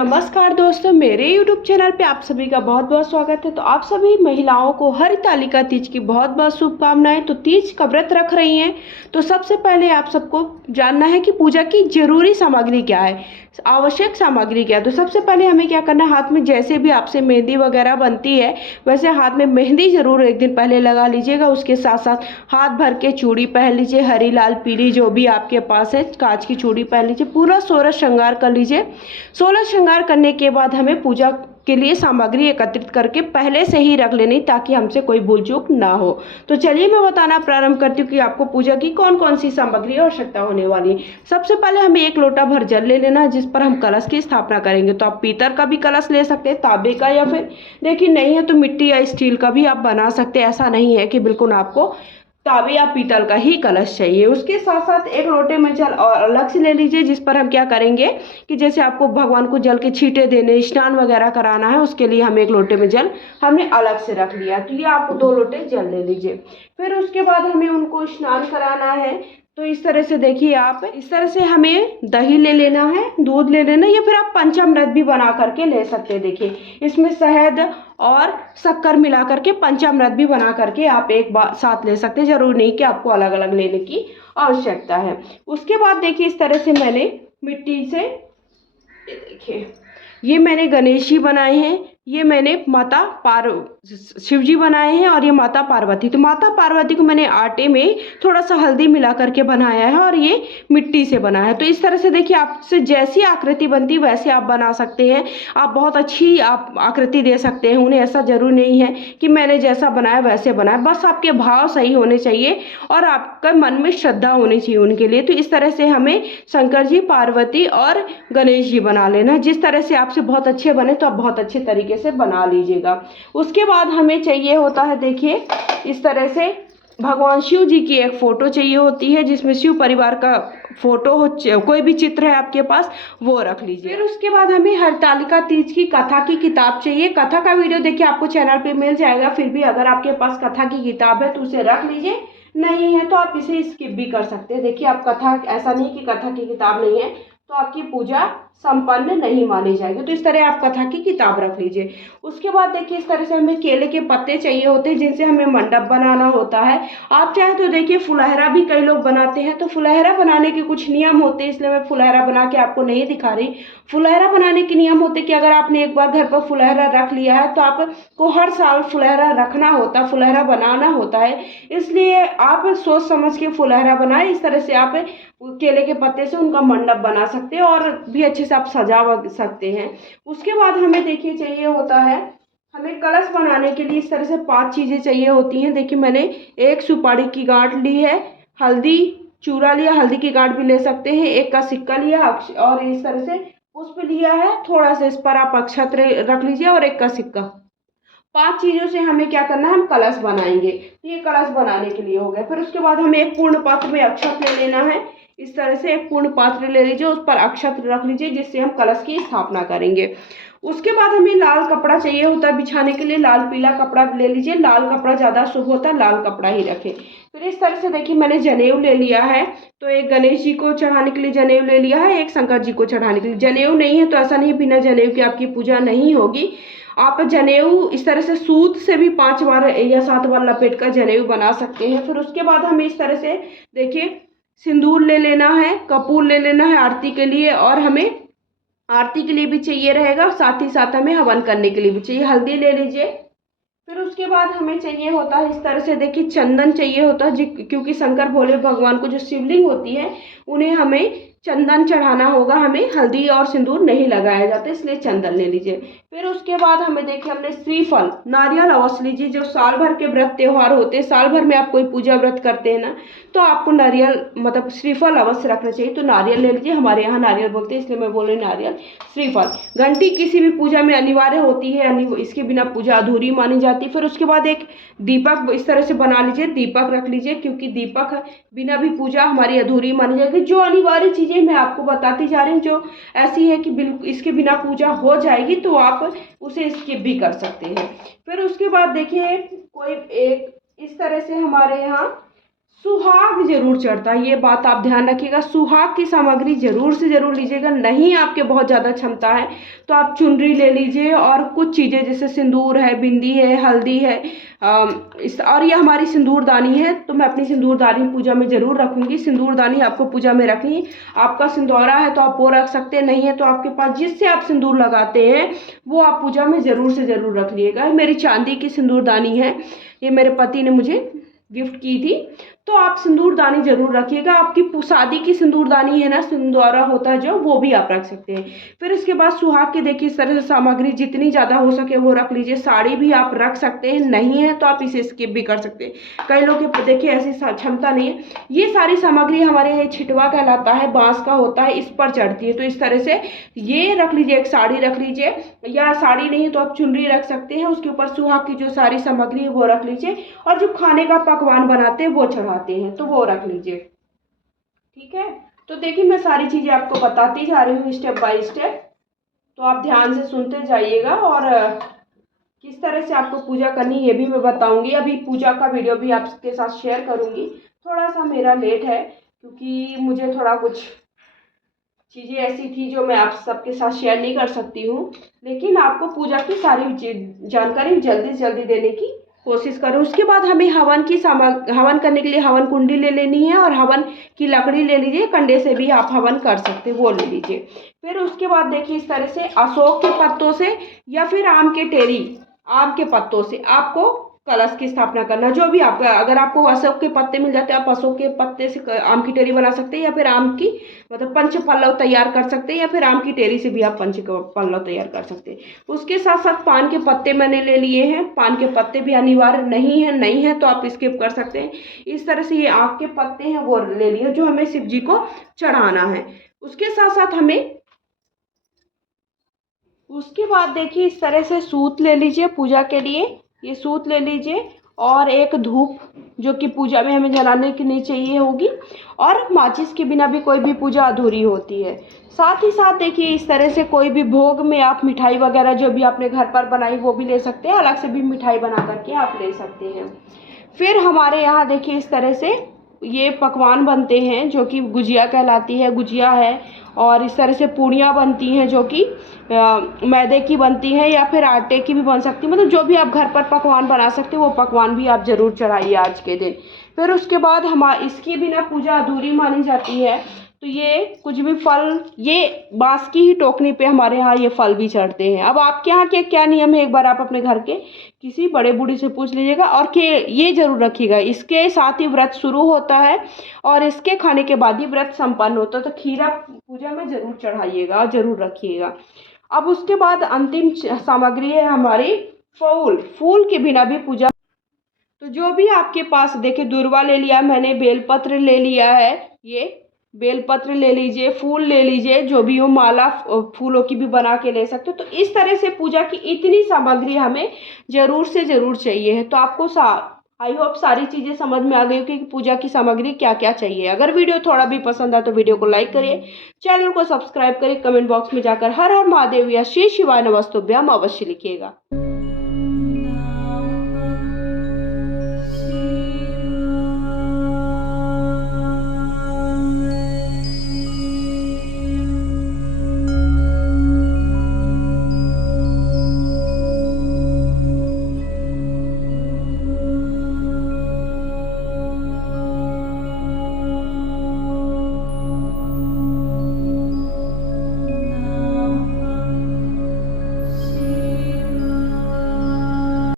नमस्कार दोस्तों, मेरे YouTube चैनल पे आप सभी का बहुत बहुत स्वागत है। तो आप सभी महिलाओं को हरितालिका तीज की बहुत बहुत शुभकामनाएं। तो तीज का व्रत रख रही हैं, तो सबसे पहले आप सबको जानना है कि पूजा की जरूरी सामग्री क्या है, आवश्यक सामग्री क्या है। तो सबसे पहले हमें क्या करना है, हाथ में जैसे भी आपसे मेहंदी वगैरह बनती है वैसे हाथ में मेहंदी जरूर एक दिन पहले लगा लीजिएगा। उसके साथ साथ हाथ भर के चूड़ी पहन लीजिए, हरी लाल पीली जो भी आपके पास है कांच की चूड़ी पहन लीजिए, पूरा 16 श्रृंगार कर लीजिए। 16 श्रृंगार करने के बाद हमें पूजा के लिए सामग्री एकत्रित करके पहले से ही रख लेनी, ताकि हमसे कोई भूल चूक ना हो। तो चलिए मैं बताना प्रारंभ करती हूँ कि आपको पूजा की कौन कौन सी सामग्री आवश्यकता होने वाली है। सबसे पहले हमें 1 लोटा भर जल ले लेना है, जिस पर हम कलश की स्थापना करेंगे। तो आप पीतल का भी कलश ले सकते हैं, तांबे का, या फिर देखिए नहीं है तो मिट्टी या स्टील का भी आप बना सकते हैं। ऐसा नहीं है कि बिल्कुल आपको तांबे या पीतल का ही कलश चाहिए। उसके साथ साथ 1 लोटे में जल और अलग से ले लीजिए, जिस पर हम क्या करेंगे कि जैसे आपको भगवान को जल के छींटे देने, स्नान वगैरह कराना है, उसके लिए हम 1 लोटे में जल हमने अलग से रख लिया। तो ये आप 2 लोटे जल ले लीजिए। फिर उसके बाद हमें उनको स्नान कराना है। तो इस तरह से देखिए, आप इस तरह से हमें दही ले लेना है, दूध ले लेना, या फिर आप पंचामृत भी बना करके ले सकते हैं। देखिए इसमें शहद और शक्कर मिला करके पंचामृत भी बना करके आप एक बार साथ ले सकते हैं। जरूरी नहीं कि आपको अलग अलग लेने की आवश्यकता है। उसके बाद देखिए इस तरह से मैंने मिट्टी से, देखिए ये मैंने गणेश जी बनाए हैं, ये मैंने शिव जी बनाए हैं, और ये माता पार्वती। तो माता पार्वती को मैंने आटे में थोड़ा सा हल्दी मिला करके बनाया है, और ये मिट्टी से बना है। तो इस तरह से देखिए आपसे जैसी आकृति बनती है वैसे आप बना सकते हैं। आप बहुत अच्छी आप आकृति दे सकते हैं उन्हें। ऐसा जरूरी नहीं है कि मैंने जैसा बनाया वैसे बनाया, बस आपके भाव सही होने चाहिए और आपका मन में श्रद्धा होनी चाहिए उनके लिए। तो इस तरह से हमें शंकर जी, पार्वती और गणेश जी बना लेना। जिस तरह से आपसे बहुत अच्छे बने तो आप बहुत अच्छे तरीके से बना लीजिएगा। उसके बाद हमें चाहिए होता है, देखिए इस तरह से भगवान शिव जी की एक फोटो चाहिए होती है, जिसमें शिव परिवार का फोटो हो, कोई भी चित्र है आपके पास वो रख लीजिए। फिर उसके बाद हमें हरतालिका तीज की कथा की किताब चाहिए। कथा का वीडियो देखिए आपको चैनल पे मिल जाएगा। फिर भी अगर आपके पास कथा की किताब है तो उसे रख लीजिए, नहीं है तो आप इसे स्किप भी कर सकते हैं। देखिए आप कथा, ऐसा नहीं कि कथा की किताब नहीं है तो आपकी पूजा संपन्न नहीं मानी जाएगी। तो इस तरह आप कथा की किताब रख लीजिए। उसके बाद देखिए इस तरह से हमें केले के पत्ते चाहिए होते हैं, जिनसे हमें मंडप बनाना होता है। आप चाहे तो देखिए फुलहरा भी कई लोग बनाते हैं। तो फुलहरा बनाने के कुछ नियम होते हैं, इसलिए मैं फुलहरा बना के आपको नहीं दिखा रही। फुलहरा बनाने के नियम होते कि अगर आपने एक बार घर पर फुलहरा रख लिया है तो आपको हर साल फुलहरा रखना होता, फुलहरा बनाना होता है। इसलिए आप सोच समझ के फुलहरा बनाए। इस तरह से आप केले के पत्ते से उनका मंडप बना सकते हैं और भी अच्छे से आप सजा सकते हैं। उसके बाद हमें देखिए चाहिए होता है, हमें कलश बनाने के लिए इस तरह से 5 चीज़ें चाहिए होती हैं। देखिए मैंने 1 सुपारी की गांठ ली है, हल्दी चूरा लिया, हल्दी की गांठ भी ले सकते हैं, 1 का सिक्का लिया, और इस तरह से पुष्प लिया है थोड़ा सा, इस पर आप अक्षत रख लीजिए, और 1 का सिक्का। 5 चीज़ों से हमें क्या करना है, हम कलश बनाएंगे। तो ये कलश बनाने के लिए हो गया। फिर उसके बाद हमें एक पूर्ण पात्र में अक्षत ले लेना है। इस तरह से एक पूर्ण पात्र ले लीजिए, उस पर अक्षत रख लीजिए, जिससे हम कलश की स्थापना करेंगे। उसके बाद हमें लाल कपड़ा चाहिए होता है बिछाने के लिए। लाल पीला कपड़ा ले लीजिए, लाल कपड़ा ज़्यादा शुभ होता है, लाल कपड़ा ही रखें। फिर इस तरह से देखिए मैंने जनेऊ ले लिया है। तो एक गणेश जी को चढ़ाने के लिए जनेऊ ले लिया है, एक शंकर जी को चढ़ाने के लिए। जनेऊ नहीं है तो ऐसा नहीं बिना जनेऊ की आपकी पूजा नहीं होगी। आप जनेऊ इस तरह से सूत से भी 5 बार या 7 बार लपेट कर जनेऊ बना सकते हैं। फिर उसके बाद हमें इस तरह से देखिए सिंदूर ले लेना है, कपूर ले लेना है आरती के लिए, और हमें आरती के लिए भी चाहिए रहेगा, साथ ही साथ हमें हवन करने के लिए भी चाहिए। हल्दी ले लीजिए। फिर उसके बाद हमें चाहिए होता है इस तरह से, देखिए चंदन चाहिए होता है, क्योंकि शंकर भोले भगवान को जो शिवलिंग होती है उन्हें हमें चंदन चढ़ाना होगा। हमें हल्दी और सिंदूर नहीं लगाया जाता, इसलिए चंदन ले लीजिए। फिर उसके बाद हमें देखिए हमने श्रीफल, नारियल अवश्य लीजिए। जो साल भर के व्रत त्योहार होते हैं, साल भर में आप कोई पूजा व्रत करते हैं ना, तो आपको नारियल मतलब श्रीफल अवश्य रखना चाहिए। तो नारियल ले लीजिए, हमारे यहाँ नारियल बोलते हैं इसलिए मैं बोल रही नारियल। श्रीफल, घंटी किसी भी पूजा में अनिवार्य होती है, इसके बिना पूजा अधूरी मानी जाती है। फिर उसके बाद एक दीपक इस तरह से बना लीजिए, दीपक रख लीजिए, क्योंकि दीपक बिना भी पूजा हमारी अधूरी मानी जाएगी। जो अनिवार्य चीज़ें मैं आपको बताती जा रही हूँ, जो ऐसी है कि बिल्कुल इसके बिना पूजा हो जाएगी, तो आप उसे स्किप भी कर सकते हैं। फिर उसके बाद देखिए कोई एक इस तरह से हमारे यहाँ सुहाग जरूर चढ़ता है, ये बात आप ध्यान रखिएगा। सुहाग की सामग्री जरूर से जरूर लीजिएगा। नहीं आपके बहुत ज़्यादा क्षमता है तो आप चुनरी ले लीजिए और कुछ चीज़ें जैसे सिंदूर है, बिंदी है, हल्दी है, और ये हमारी सिंदूरदानी है, तो मैं अपनी सिंदूरदानी पूजा में जरूर रखूंगी। सिंदूरदानी आपको पूजा में रखनी। आपका सिंदूरा है तो आप वो रख सकते हैं, नहीं है तो आपके पास जिससे आप सिंदूर लगाते हैं वो आप पूजा में जरूर से जरूर रख लीजिएगा। मेरी चांदी की सिंदूरदानी है, ये मेरे पति ने मुझे गिफ्ट की थी, तो आप सिंदूरदानी जरूर रखिएगा। आपकी शादी की सिंदूरदानी है ना, सिंदूरा होता है जो, वो भी आप रख सकते हैं। फिर इसके बाद सुहाग के देखिए इस तरह से सामग्री जितनी ज़्यादा हो सके वो रख लीजिए। साड़ी भी आप रख सकते हैं, नहीं है तो आप इसे स्किप भी कर सकते हैं। कई लोग के देखिए ऐसी क्षमता नहीं है। ये सारी सामग्री हमारे यहाँ छिटवा कहलाता है, बांस का होता है, इस पर चढ़ती है। तो इस तरह से ये रख लीजिए, एक साड़ी रख लीजिए, या साड़ी नहीं है तो आप चुनरी रख सकते हैं। उसके ऊपर सुहाग की जो सारी सामग्री है वो रख लीजिए, और जो खाने का पकवान बनाते हैं वो चढ़ाते हैं तो वो रख लीजिए। ठीक है, तो देखिए मैं सारी चीज़ें आपको बताती जा रही हूँ स्टेप बाय स्टेप, तो आप ध्यान से सुनते जाइएगा। और किस तरह से आपको पूजा करनी ये भी मैं बताऊंगी। अभी पूजा का वीडियो भी आपके साथ शेयर करूंगी। थोड़ा सा मेरा लेट है क्योंकि मुझे थोड़ा कुछ चीज़ें ऐसी थी जो मैं आप सबके साथ शेयर नहीं कर सकती हूँ, लेकिन आपको पूजा की सारी जानकारी जल्दी से जल्दी देने की कोशिश करो। उसके बाद हमें हवन करने के लिए हवन कुंडी ले लेनी है, और हवन की लकड़ी ले लीजिए, कंडे से भी आप हवन कर सकते हैं, वो ले लीजिए। फिर उसके बाद देखिए इस तरह से अशोक के पत्तों से या फिर आम के पत्तों से आपको कलश की स्थापना करना। जो भी आपका, अगर आपको अशोक के पत्ते मिल जाते हैं आप अशोक के पत्ते से आम की टेरी बना सकते हैं, या फिर आम की मतलब पंच पल्लव तैयार कर सकते हैं, या फिर आम की टेरी से भी आप पंच पल्लव तैयार कर सकते हैं। उसके साथ साथ पान के पत्ते मैंने ले लिए हैं। पान के पत्ते भी अनिवार्य नहीं है तो आप स्किप कर सकते हैं। इस तरह से ये आम के पत्ते हैं वो ले लिए जो हमें शिव जी को चढ़ाना है। उसके साथ साथ हमें उसके बाद देखिए इस तरह से सूत ले लीजिए पूजा के लिए, ये सूत ले लीजिए, और एक धूप जो कि पूजा में हमें जलाने की नहीं चाहिए होगी, और माचिस के बिना भी कोई भी पूजा अधूरी होती है। साथ ही साथ देखिए इस तरह से कोई भी भोग में आप मिठाई वगैरह जो भी आपने घर पर बनाई वो भी ले सकते हैं, अलग से भी मिठाई बना करके आप ले सकते हैं। फिर हमारे यहाँ देखिए इस तरह से ये पकवान बनते हैं जो कि गुजिया कहलाती है, गुजिया है, और इस तरह से पूड़ियाँ बनती हैं जो कि मैदे की बनती हैं या फिर आटे की भी बन सकती है। मतलब जो भी आप घर पर पकवान बना सकते हो वो पकवान भी आप ज़रूर चढ़ाइए आज के दिन। फिर उसके बाद इसके बिना पूजा अधूरी मानी जाती है। तो ये कुछ भी फल, ये बाँस की ही टोकनी पे हमारे यहाँ ये फल भी चढ़ते हैं। अब आपके यहाँ के क्या नियम है एक बार आप अपने घर के किसी बड़े बूढ़े से पूछ लीजिएगा। और के ये जरूर रखिएगा, इसके साथ ही व्रत शुरू होता है और इसके खाने के बाद ही व्रत संपन्न होता है। तो खीरा पूजा में जरूर चढ़ाइएगा, जरूर रखिएगा। अब उसके बाद अंतिम सामग्री है हमारी फूल के बिना भी पूजा। तो जो भी आपके पास, देखिए दूर्वा ले लिया मैंने, बेलपत्र ले लिया है, ये बेलपत्र ले लीजिए, फूल ले लीजिए, जो भी हो, माला फूलों की भी बना के ले सकते हो। तो इस तरह से पूजा की इतनी सामग्री हमें जरूर से जरूर चाहिए है। तो आपको आई होप सारी चीज़ें समझ में आ गई कि पूजा की सामग्री क्या क्या चाहिए। अगर वीडियो थोड़ा भी पसंद आए तो वीडियो को लाइक करिए, चैनल को सब्सक्राइब करिए, कमेंट बॉक्स में जाकर हर हर महादेव या श्री शिवाय नमस्तुभ्यम अवश्य लिखिएगा।